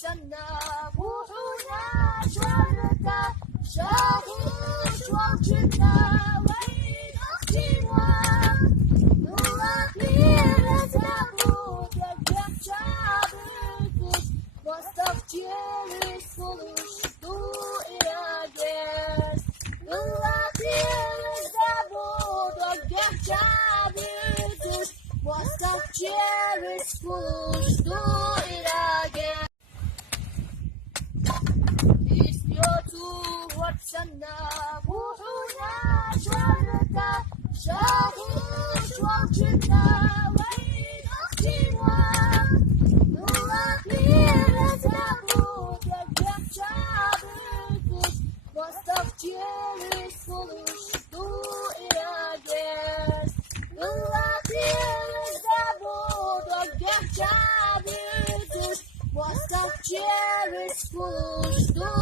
sana buhuna syarta syahid wajibna wa ikhtiwa nuakhir zabut yajab cabut واستغفر فلوشتو إراجس nuakhir zabut yajab cabut واستغفر فلوشتو إراجس sana buhuna syarta syahid wajibna wa ikhtiwa nuakhir zabut yajab cabut واستغفر فلوشتو إراجس nuakhir zabut yajab cabut واستغفر فلوشتو